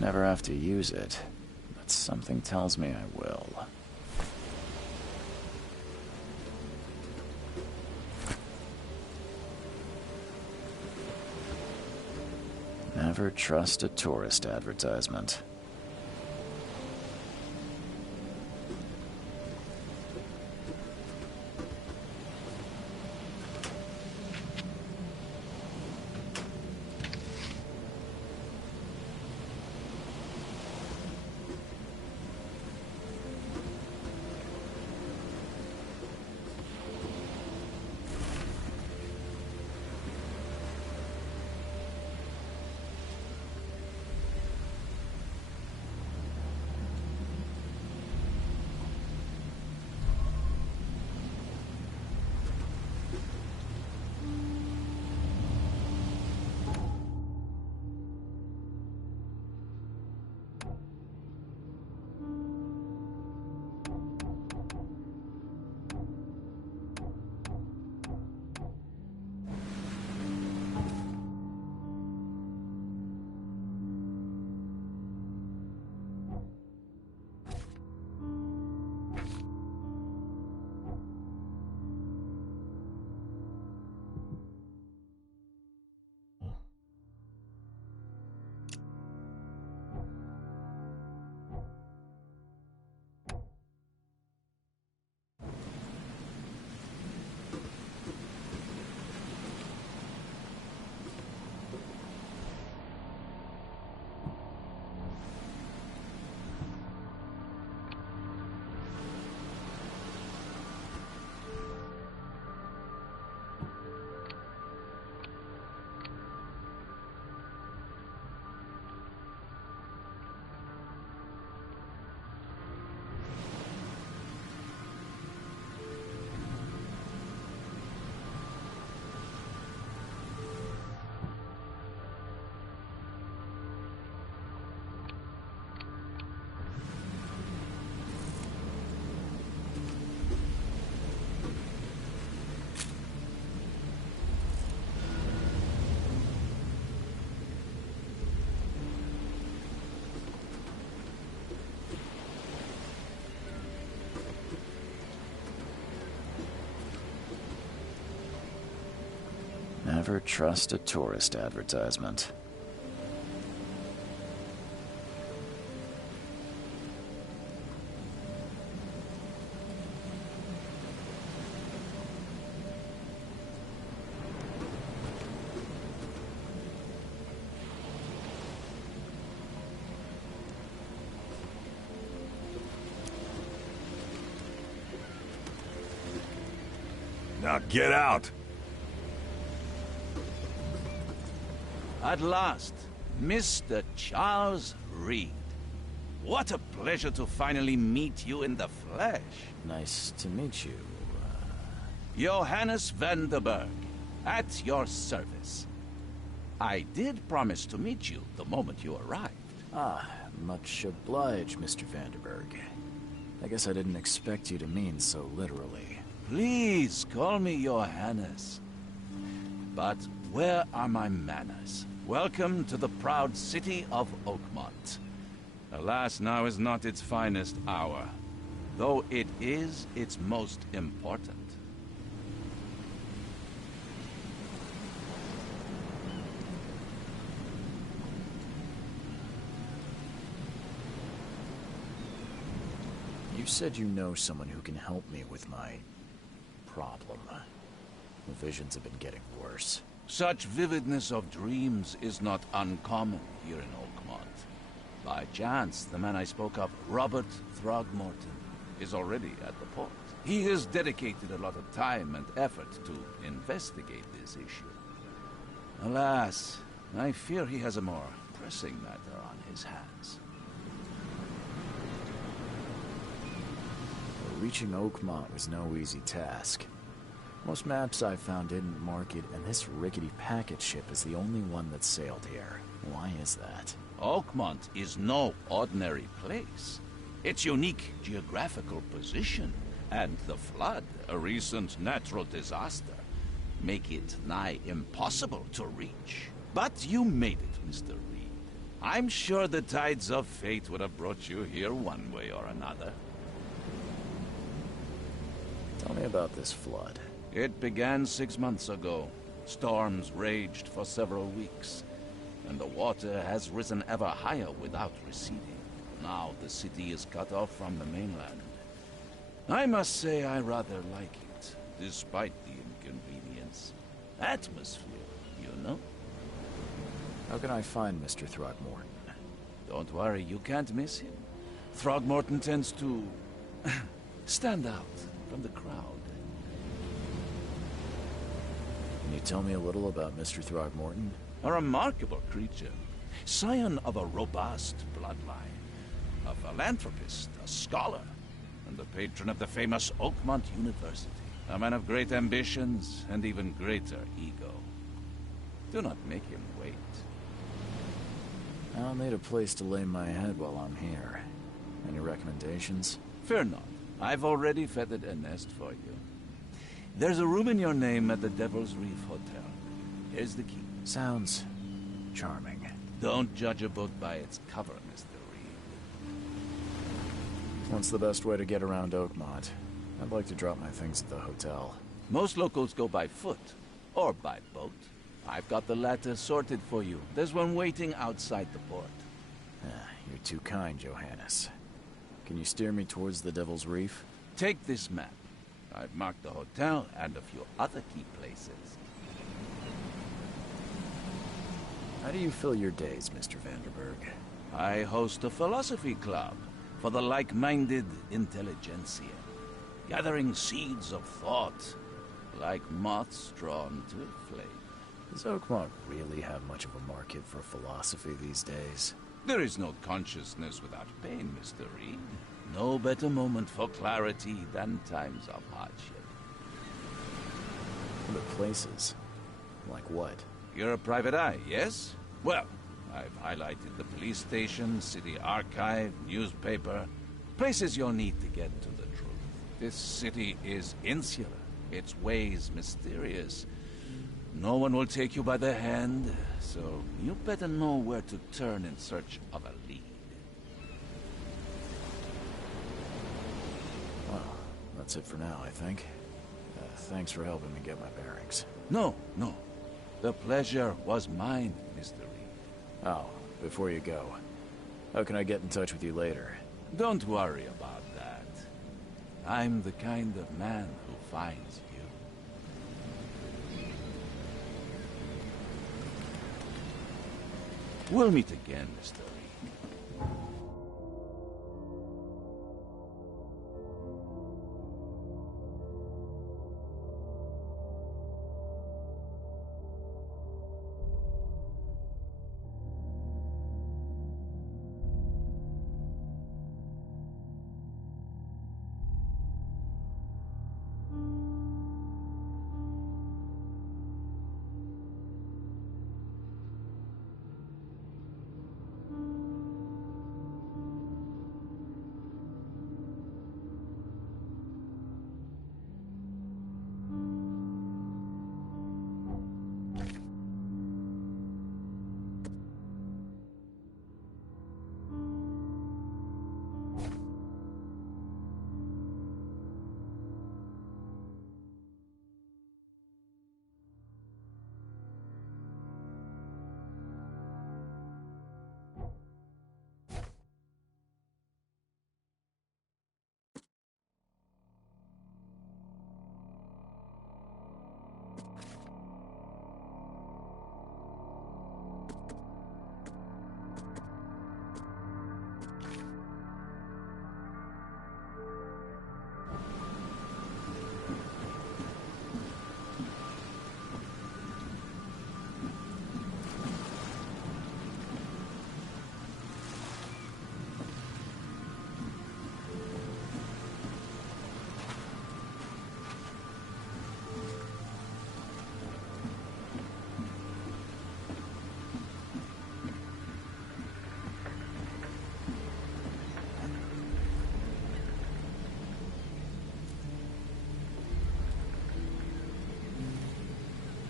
never have to use it, but something tells me I will. Never trust a tourist advertisement. Never trust a tourist advertisement. Now get out! At last, Mr. Charles Reed. What a pleasure to finally meet you in the flesh. Nice to meet you. Johannes van der Berg, at your service. I did promise to meet you the moment you arrived. Ah, much obliged, Mr. Vanderberg. I guess I didn't expect you to mean so literally. Please call me Johannes. But where are my manners? Welcome to the proud city of Oakmont. Alas, now is not its finest hour, though it is its most important. You said you know someone who can help me with my problem. The visions have been getting worse. Such vividness of dreams is not uncommon here in Oakmont. By chance, the man I spoke of, Robert Throgmorton, is already at the port. He has dedicated a lot of time and effort to investigate this issue. Alas, I fear he has a more pressing matter on his hands. Reaching Oakmont was no easy task. Most maps I found didn't mark it, and this rickety packet ship is the only one that sailed here. Why is that? Oakmont is no ordinary place. Its unique geographical position and the flood, a recent natural disaster, make it nigh impossible to reach. But you made it, Mr. Reed. I'm sure the tides of fate would have brought you here one way or another. Tell me about this flood. It began 6 months ago. Storms raged for several weeks, and the water has risen ever higher without receding. Now the city is cut off from the mainland. I must say I rather like it, despite the inconvenience. Atmosphere, you know? How can I find Mr. Throgmorton? Don't worry, you can't miss him. Throgmorton tends to stand out from the crowd. Can you tell me a little about Mr. Throgmorton? A remarkable creature, scion of a robust bloodline, a philanthropist, a scholar, and the patron of the famous Oakmont University. A man of great ambitions and even greater ego. Do not make him wait. I'll need a place to lay my head while I'm here. Any recommendations? Fear not. I've already feathered a nest for you. There's a room in your name at the Devil's Reef Hotel. Here's the key. Sounds charming. Don't judge a book by its cover, Mr. Reed. What's the best way to get around Oakmont? I'd like to drop my things at the hotel. Most locals go by foot, or by boat. I've got the latter sorted for you. There's one waiting outside the port. You're too kind, Johannes. Can you steer me towards the Devil's Reef? Take this map. I've marked the hotel and a few other key places. How do you fill your days, Mr. Vanderberg? I host a philosophy club for the like-minded intelligentsia, gathering seeds of thought like moths drawn to a flame. Does Oakmont really have much of a market for philosophy these days? There is no consciousness without pain, Mr. Reed. No better moment for clarity than times of hardship. Other places? Like what? You're a private eye, yes? Well, I've highlighted the police station, city archive, newspaper, places you'll need to get to the truth. This city is insular, its ways mysterious. No one will take you by the hand, so you better know where to turn in search of a lead. Well, that's it for now, I think. Thanks for helping me get my bearings. No. The pleasure was mine, Mr. Reed. Oh, before you go, how can I get in touch with you later? Don't worry about that. I'm the kind of man who finds you. We'll meet again, Mr. Reed.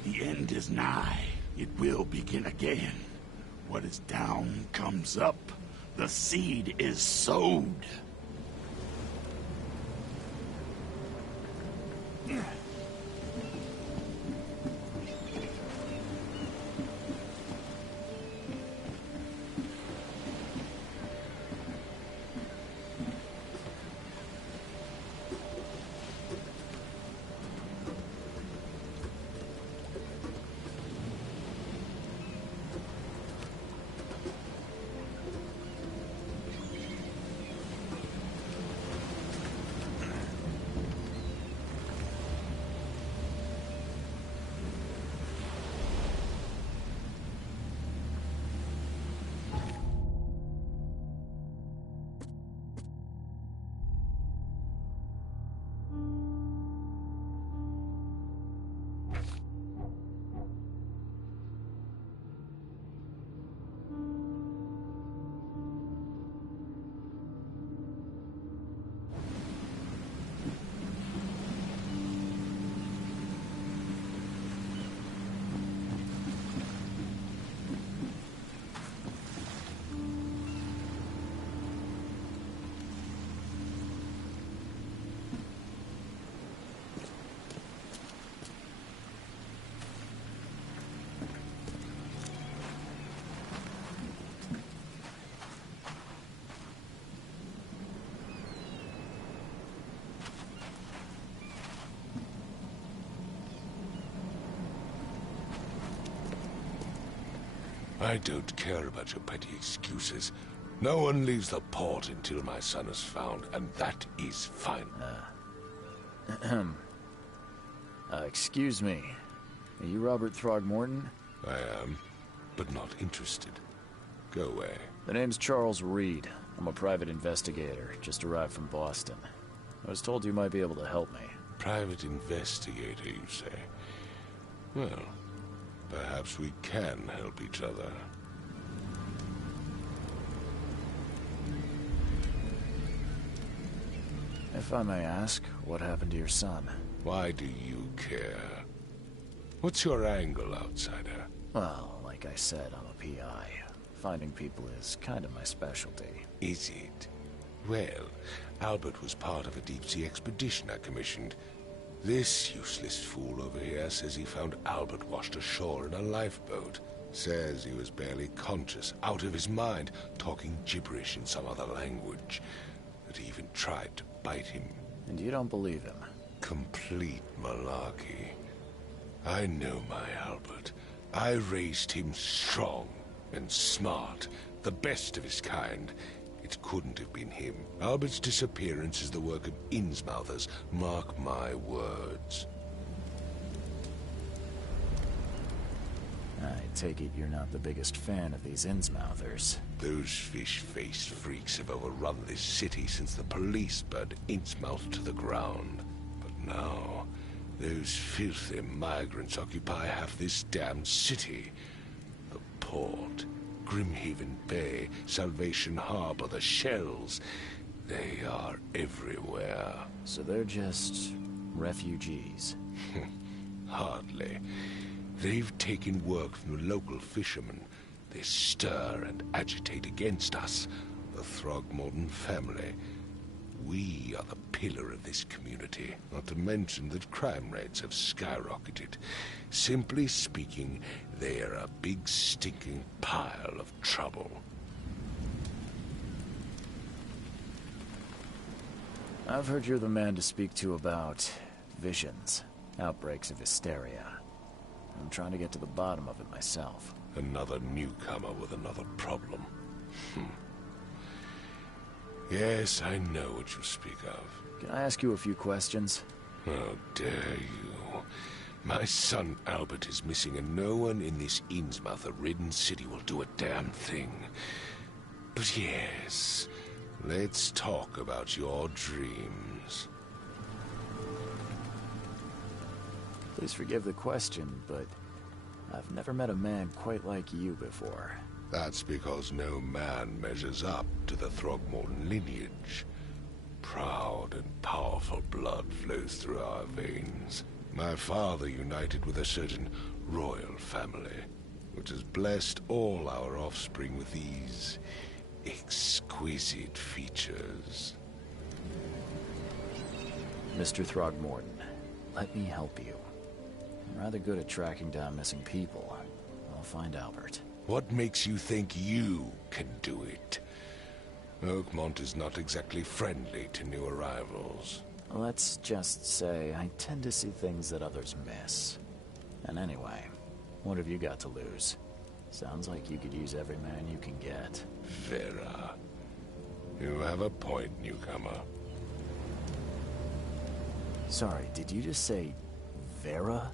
The end is nigh. It will begin again. What is down comes up. The seed is sowed. I don't care about your petty excuses. No one leaves the port until my son is found, and that is fine. Excuse me. Are you Robert Throgmorton? I am, but not interested. Go away. The name's Charles Reed. I'm a private investigator, just arrived from Boston. I was told you might be able to help me. Private investigator, you say? Well, perhaps we can help each other. If I may ask, what happened to your son? Why do you care? What's your angle, outsider? Well, like I said, I'm a PI. Finding people is kind of my specialty. Is it? Well, Albert was part of a deep-sea expedition I commissioned. This useless fool over here says he found Albert washed ashore in a lifeboat. Says he was barely conscious, out of his mind, talking gibberish in some other language. That he even tried to bite him. And you don't believe him? Complete malarkey. I know my Albert. I raised him strong and smart, the best of his kind. It couldn't have been him. Albert's disappearance is the work of Innsmouthers. Mark my words. I take it you're not the biggest fan of these Innsmouthers. Those fish-faced freaks have overrun this city since the police burned Innsmouth to the ground. But now, those filthy migrants occupy half this damned city. The port, Grimhaven Bay, Salvation Harbor, the shells. They are everywhere. So they're just refugees? Hardly. They've taken work from the local fishermen. They stir and agitate against us, the Throgmorton family. We are the pillar of this community, not to mention that crime rates have skyrocketed. Simply speaking, they are a big stinking pile of trouble. I've heard you're the man to speak to about visions, outbreaks of hysteria. I'm trying to get to the bottom of it myself. Another newcomer with another problem. Yes, I know what you speak of. Can I ask you a few questions? How dare you? My son Albert is missing, and no one in this Innsmouth-ridden city will do a damn thing. But yes, let's talk about your dreams. Please forgive the question, but I've never met a man quite like you before. That's because no man measures up to the Throgmorton lineage. Proud and powerful blood flows through our veins. My father united with a certain royal family. which has blessed all our offspring with these exquisite features. Mr. Throgmorton, let me help you. I'm rather good at tracking down missing people. I'll find Albert. What makes you think you can do it? Oakmont is not exactly friendly to new arrivals. Let's just say I tend to see things that others miss. And anyway, what have you got to lose? Sounds like you could use every man you can get. Vera. You have a point, newcomer. Sorry, did you just say Vera?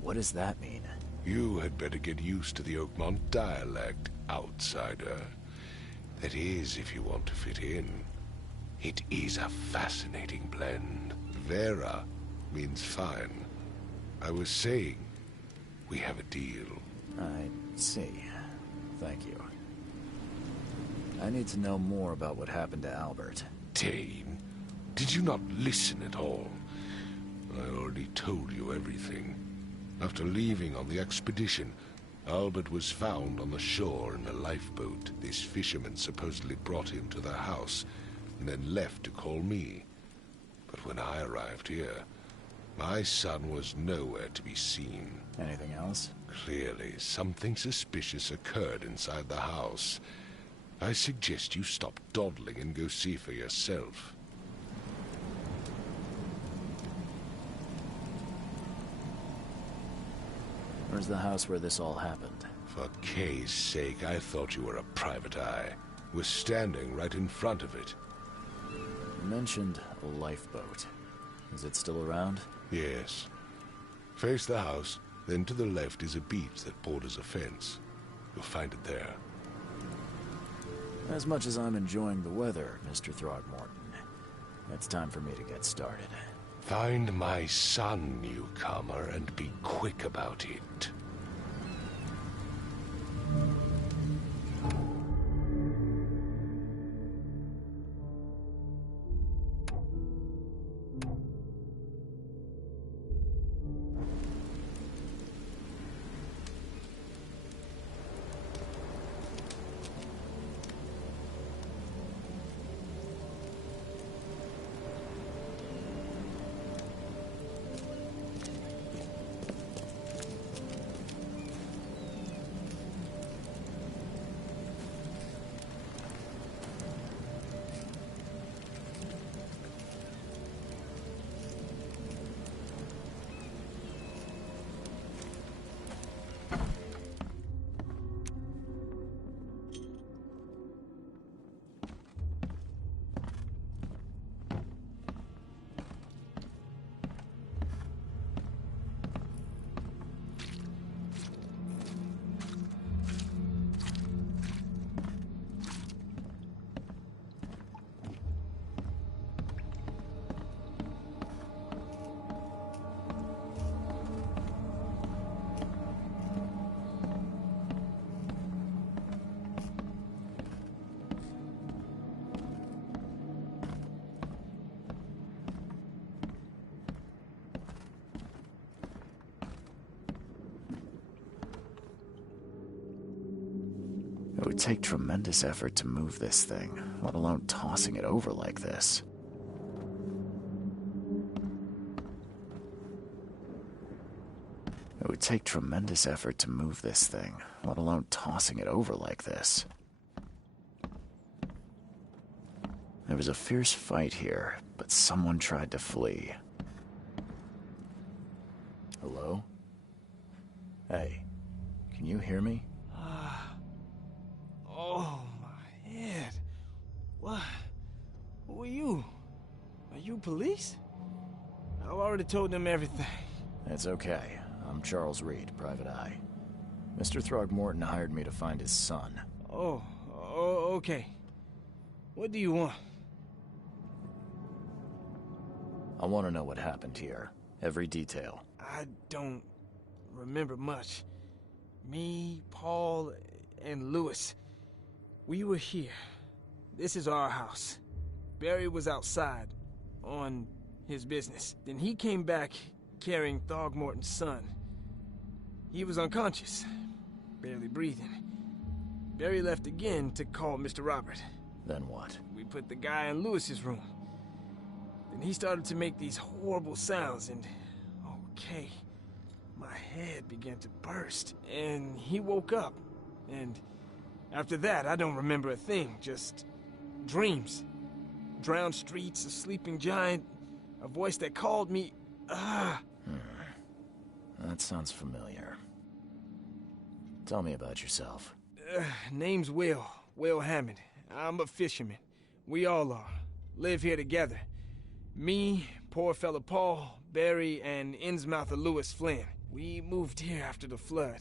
What does that mean? You had better get used to the Oakmont dialect, outsider. That is, if you want to fit in. It is a fascinating blend. Vera means fine. I was saying, we have a deal. I see. Thank you. I need to know more about what happened to Albert. Dane, did you not listen at all? I already told you everything. After leaving on the expedition, Albert was found on the shore in a lifeboat. This fisherman supposedly brought him to the house, and then left to call me. But when I arrived here, my son was nowhere to be seen. Anything else? Clearly, something suspicious occurred inside the house. I suggest you stop dawdling and go see for yourself. Where's the house where this all happened? For Kay's sake, I thought you were a private eye. Was standing right in front of it. You mentioned a lifeboat. Is it still around? Yes. Face the house, then to the left is a beach that borders a fence. You'll find it there. As much as I'm enjoying the weather, Mr. Throgmorton, it's time for me to get started. Find my son, newcomer, and be quick about it. It would take tremendous effort to move this thing, let alone tossing it over like this. It would take tremendous effort to move this thing, let alone tossing it over like this. There was a fierce fight here, but someone tried to flee. Hello? Hey, can you hear me? Oh, my head. What? Who are you? Are you police? I've already told them everything. It's okay. I'm Charles Reed, Private Eye. Mr. Throgmorton hired me to find his son. Oh, okay. What do you want? I want to know what happened here. Every detail. I don't remember much. Me, Paul, and Lewis. We were here. This is our house. Barry was outside, on his business. Then he came back carrying Throgmorton's son. He was unconscious. barely breathing. Barry left again to call Mr. Robert. Then what? We put the guy in Lewis's room. Then he started to make these horrible sounds and... okay. My head began to burst, and he woke up. And after that, I don't remember a thing, just dreams. Drowned streets, a sleeping giant, a voice that called me, That sounds familiar. Tell me about yourself. Name's Will Hammond. I'm a fisherman. We all are. Live here together. Me, poor fella Paul, Barry, and Innsmouther Lewis Flynn. We moved here after the flood.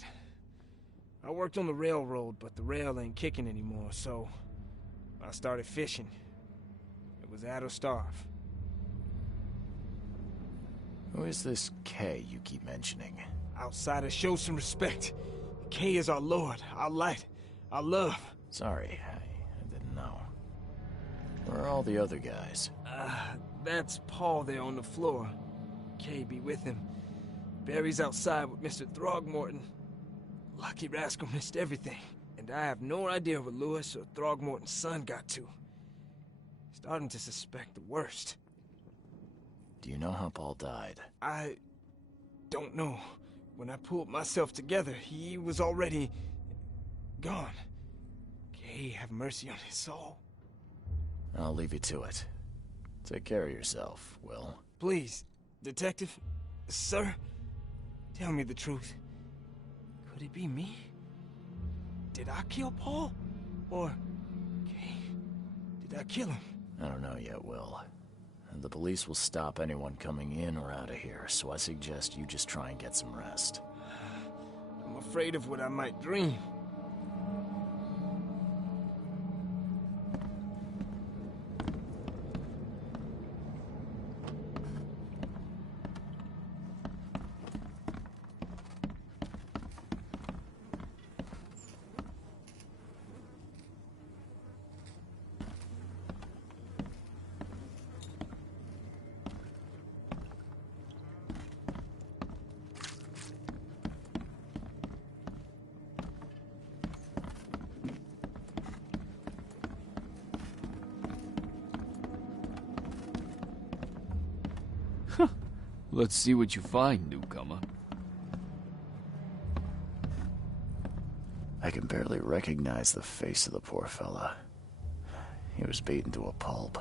I worked on the railroad, but the rail ain't kicking anymore, so I started fishing. It was add or starve. Who is this K you keep mentioning? Outsiders, show some respect. K is our lord, our light, our love. Sorry, I didn't know. Where are all the other guys? That's Paul there on the floor. K be with him. Barry's outside with Mr. Throgmorton. Lucky rascal missed everything. And I have no idea where Lewis or Throgmorton's son got to. Starting to suspect the worst. Do you know how Paul died? I don't know. When I pulled myself together, he was already gone. K have mercy on his soul. I'll leave you to it. Take care of yourself, Will. Please, Detective, sir, tell me the truth. Could it be me? Did I kill Paul? Or, K, did I kill him? I don't know yet, Will. The police will stop anyone coming in or out of here, so I suggest you just try and get some rest. I'm afraid of what I might dream. Let's see what you find, newcomer. I can barely recognize the face of the poor fella. He was beaten to a pulp.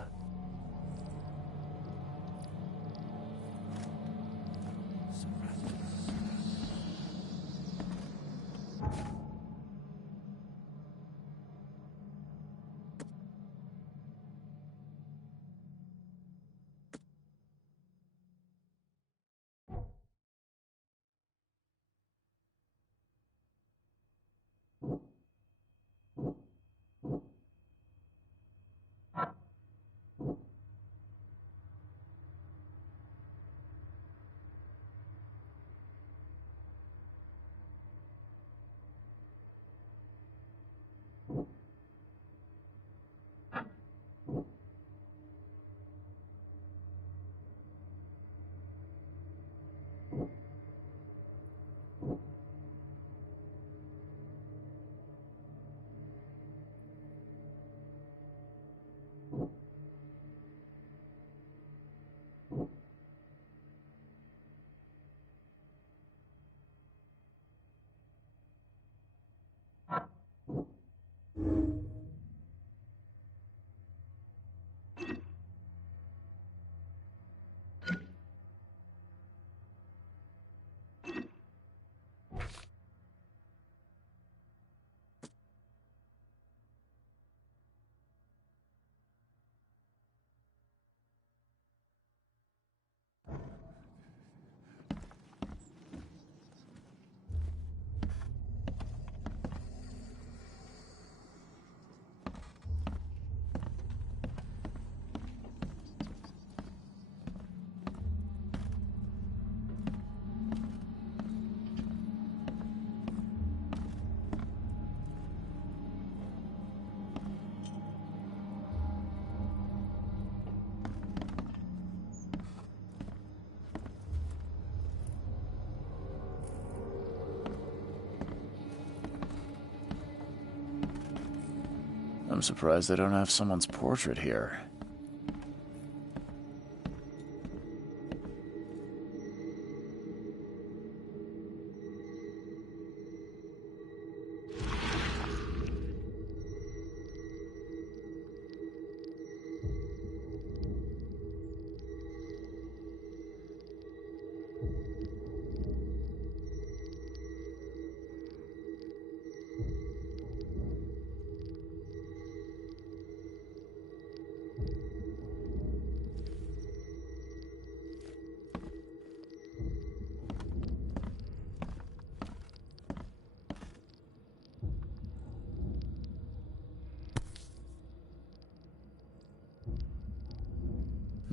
I'm surprised they don't have someone's portrait here.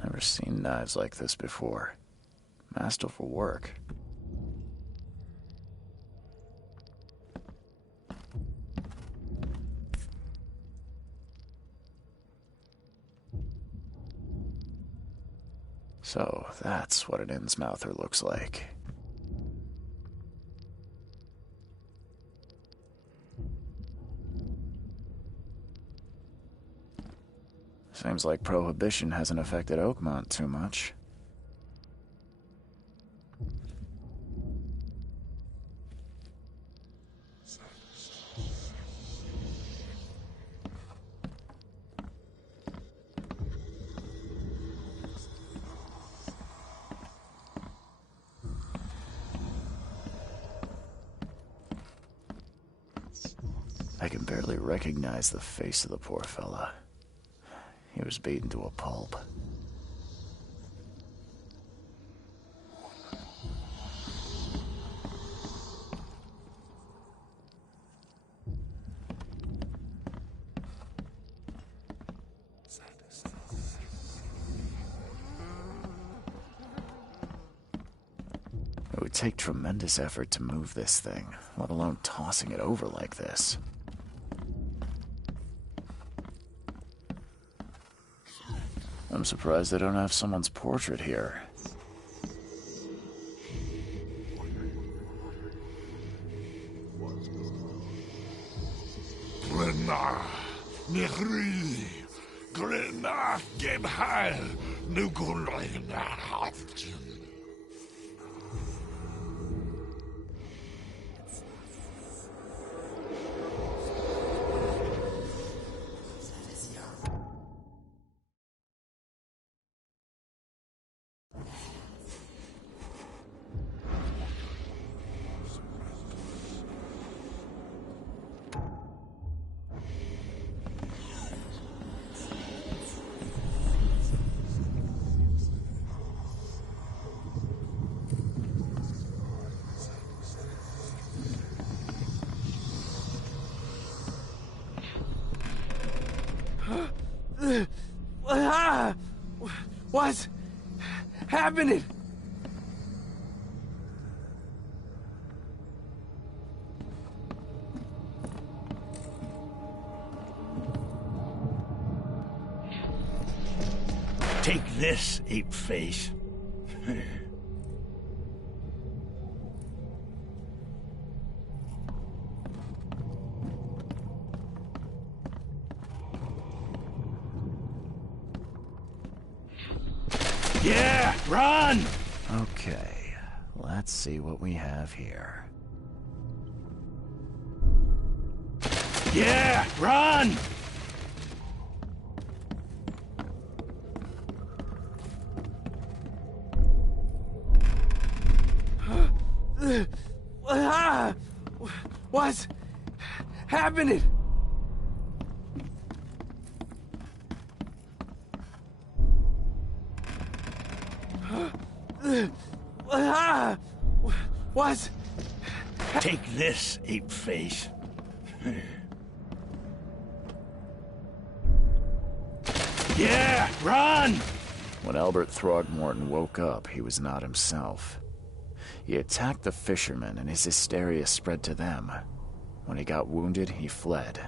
Never seen knives like this before. Masterful work. So, that's what an Innsmouther looks like. Seems like Prohibition hasn't affected Oakmont too much. I can barely recognize the face of the poor fella. He was beaten to a pulp. It would take tremendous effort to move this thing, let alone tossing it over like this. I'm surprised they don't have someone's portrait here. Glenna, Nihri, Glenna, Gebhal, Nugulina, Hofton. What's happening? Take this, ape face. Yeah, run! Okay, let's see what we have here. Yeah, run! What's happening? What's... Take this, ape face. Yeah, run! When Albert Throgmorton woke up, he was not himself. He attacked the fishermen, and his hysteria spread to them. When he got wounded, he fled.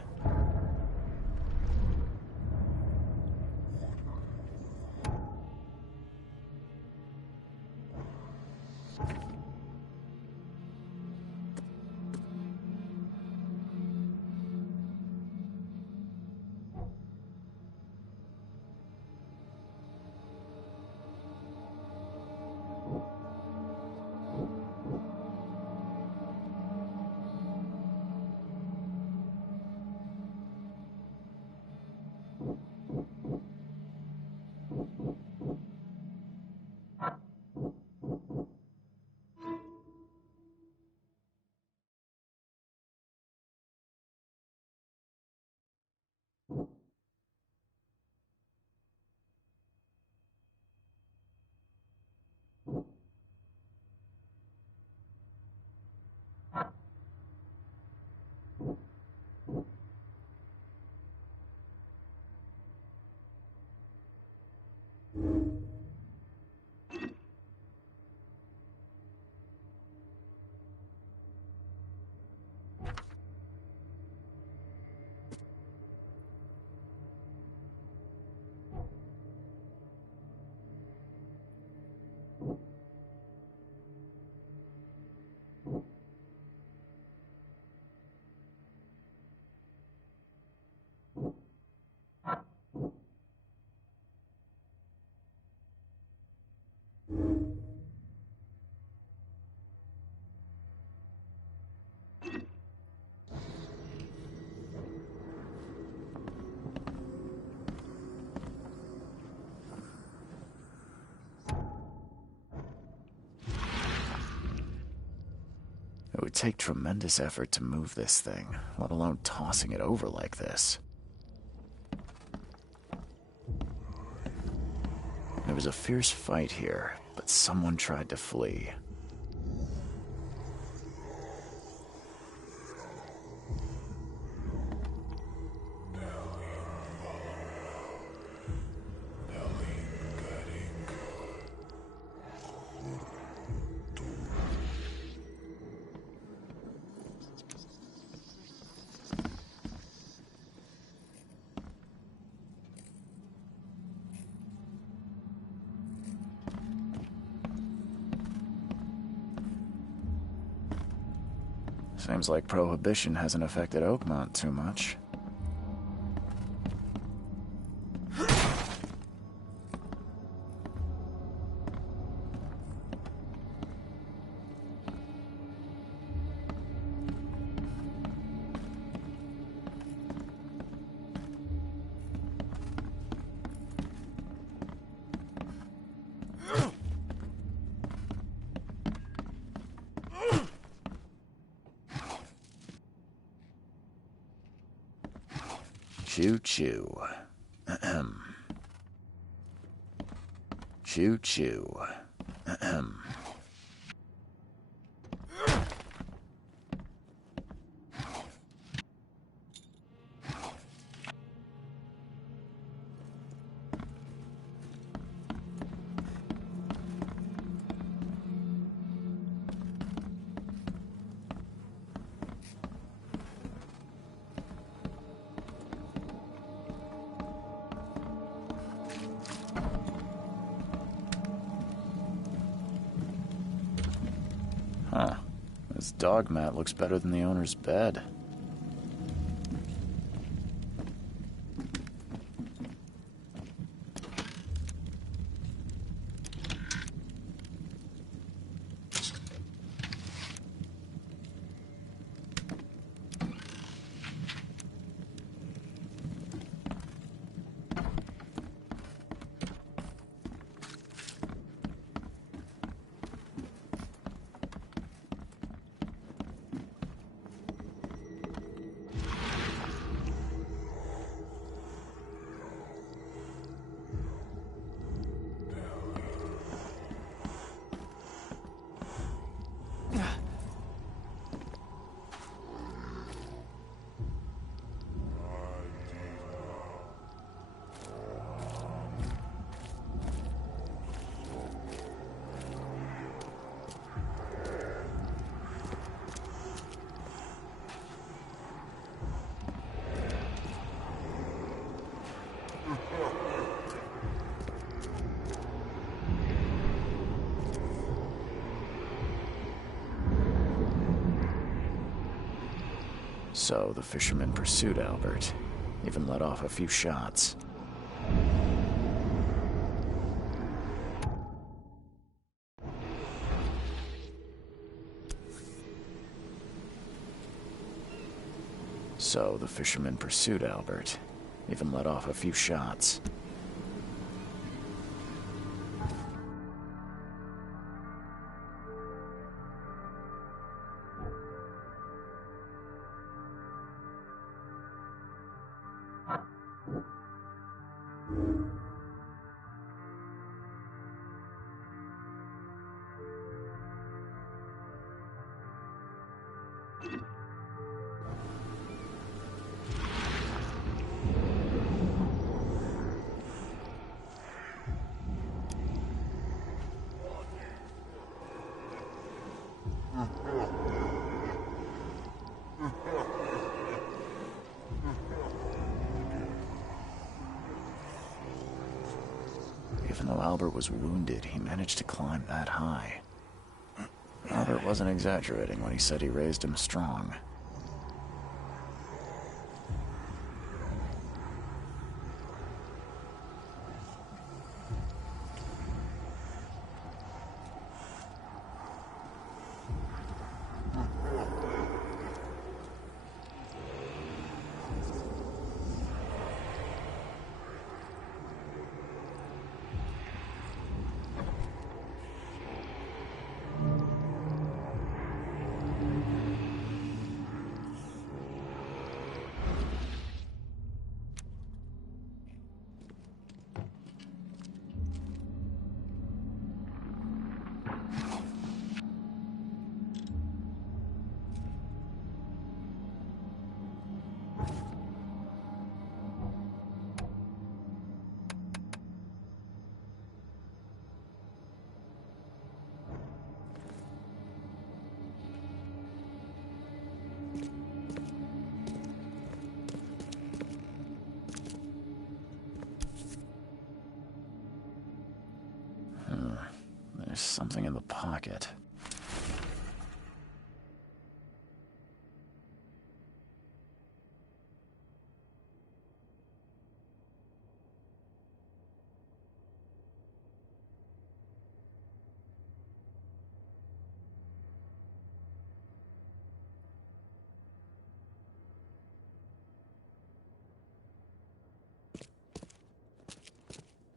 It would take tremendous effort to move this thing, let alone tossing it over like this. There was a fierce fight here, but someone tried to flee. Seems like Prohibition hasn't affected Oakmont too much. Choo-choo. Ahem. Choo-choo. Ahem. Huh. This dog mat looks better than the owner's bed. So the fisherman pursued Albert, even let off a few shots. So the fisherman pursued Albert, even let off a few shots. Even though Albert was wounded, he managed to climb that high. Albert wasn't exaggerating when he said he raised him strong. something in the pocket.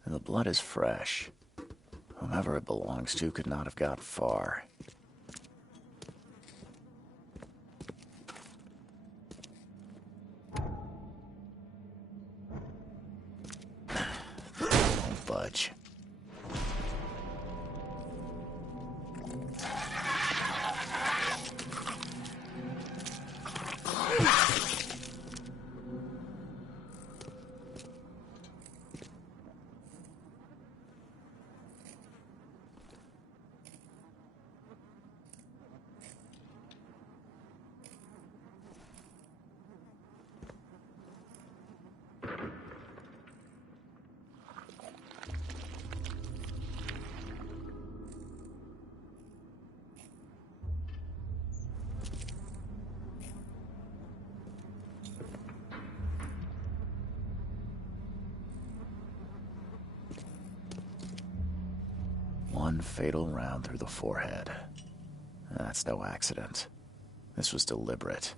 The blood is fresh. Whomever it belongs to could not have got far. Don't budge. One fatal round through the forehead. That's no accident. This was deliberate.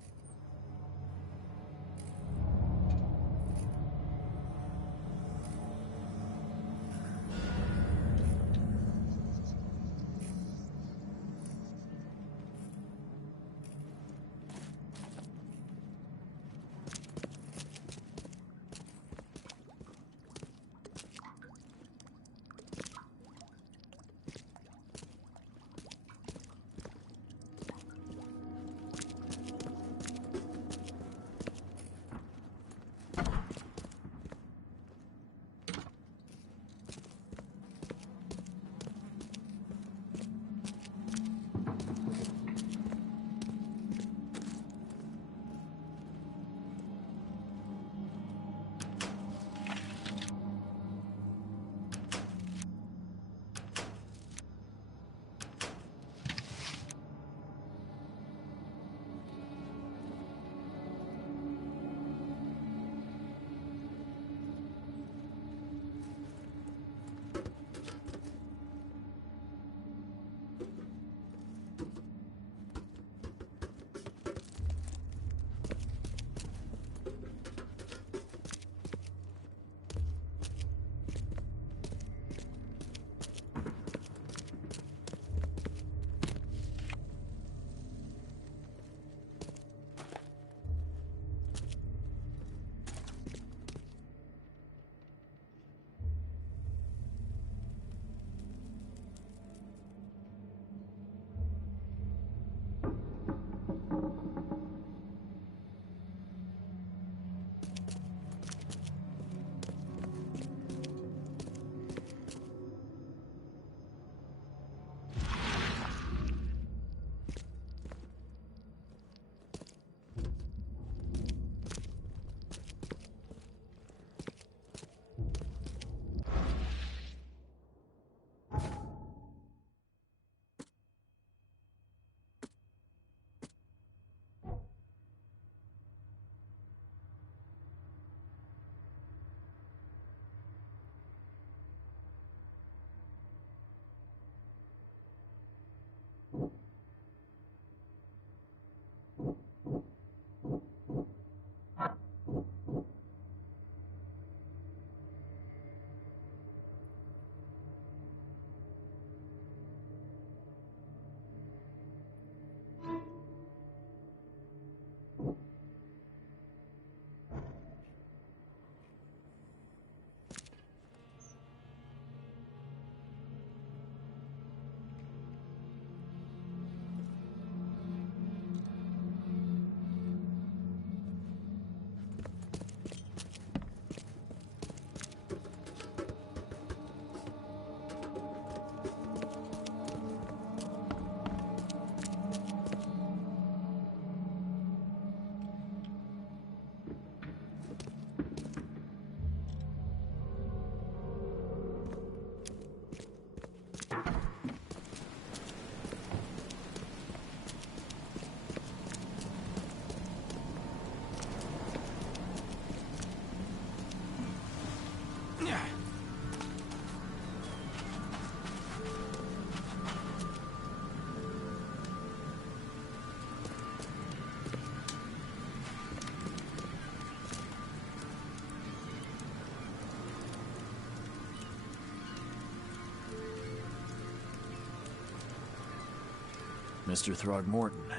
Mr. Throgmorton,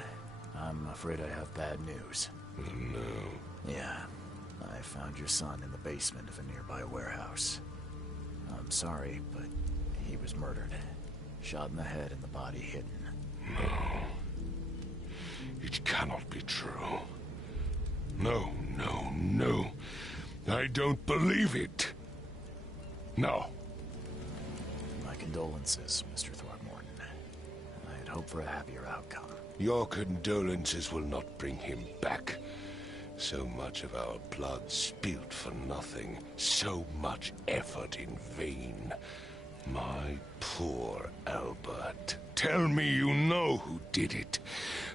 I'm afraid I have bad news. Oh, no. Yeah, I found your son in the basement of a nearby warehouse. I'm sorry, but he was murdered. Shot in the head and the body hidden. No. It cannot be true. No, no, no. I don't believe it. No. My condolences, Mr. Throgmorton. I had hoped for a happier outcome. Your condolences will not bring him back. So much of our blood spilt for nothing. So much effort in vain. My poor Albert. Tell me you know who did it.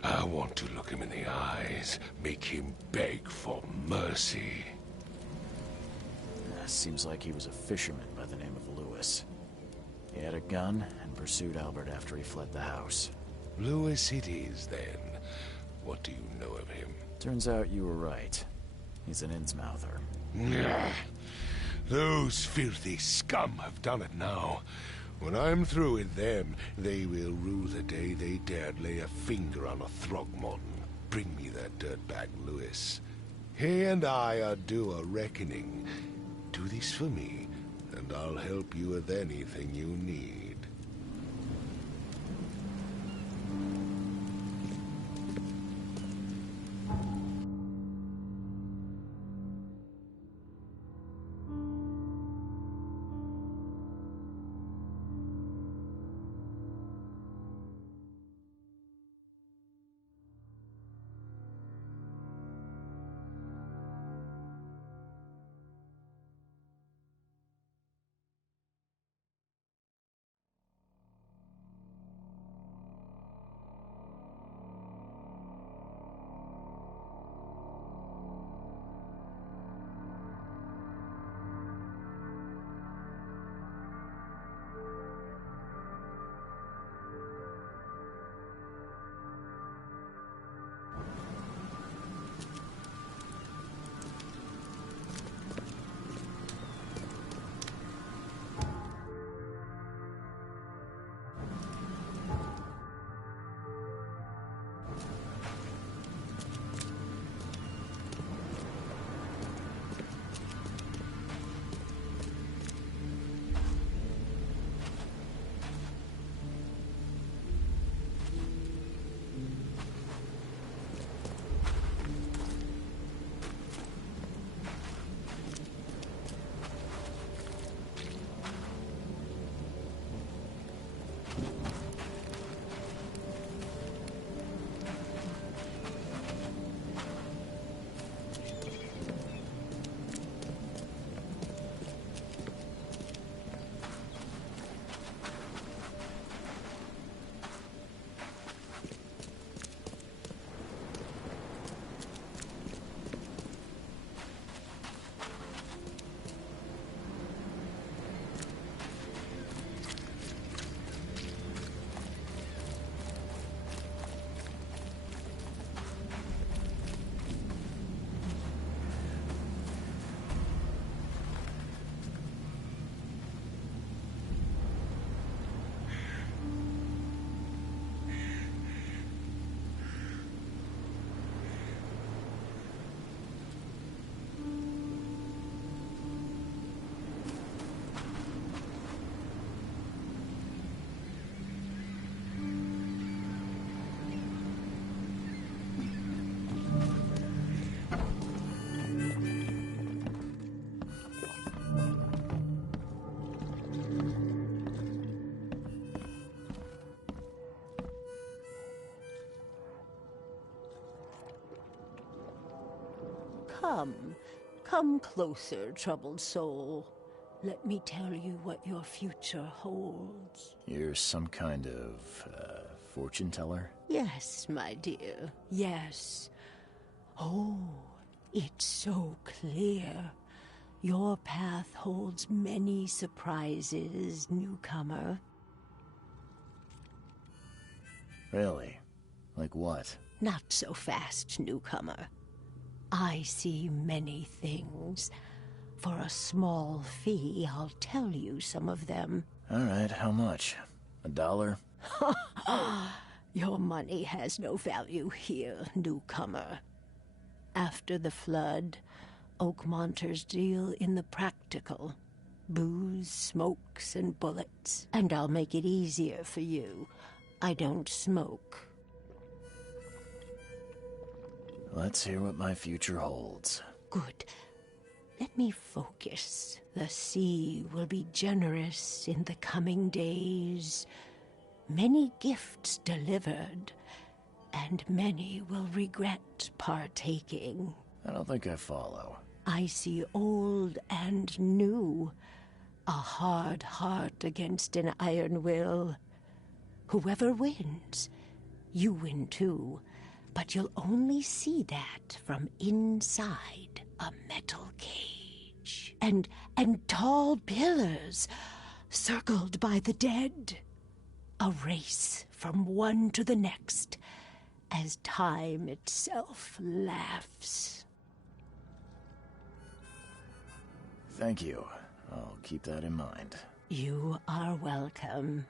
I want to look him in the eyes, make him beg for mercy. Seems like he was a fisherman by the name of Lewis. He had a gun and pursued Albert after he fled the house. Lewis it is, then. What do you know of him? Turns out you were right. He's an Innsmouther. Nah. Those filthy scum have done it now. When I'm through with them, they will rue the day they dared lay a finger on a Throgmorton. Bring me that dirtbag Lewis. He and I are due a reckoning. Do this for me, and I'll help you with anything you need. Come closer, troubled soul. Let me tell you what your future holds. You're some kind of, fortune teller? Yes, my dear, yes. Oh, it's so clear. Your path holds many surprises, newcomer. Really? Like what? Not so fast, newcomer. I see many things. For a small fee, I'll tell you some of them. All right, how much? $1? Your money has no value here, newcomer. After the flood, Oakmonters deal in the practical. Booze, smokes, and bullets. And I'll make it easier for you. I don't smoke. Let's hear what my future holds. Good. Let me focus. The sea will be generous in the coming days. Many gifts delivered, and many will regret partaking. I don't think I follow. I see old and new. A hard heart against an iron will. Whoever wins, you win too. But you'll only see that from inside a metal cage. And tall pillars, circled by the dead. A race from one to the next, as time itself laughs. Thank you. I'll keep that in mind. You are welcome.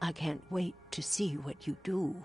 I can't wait to see what you do.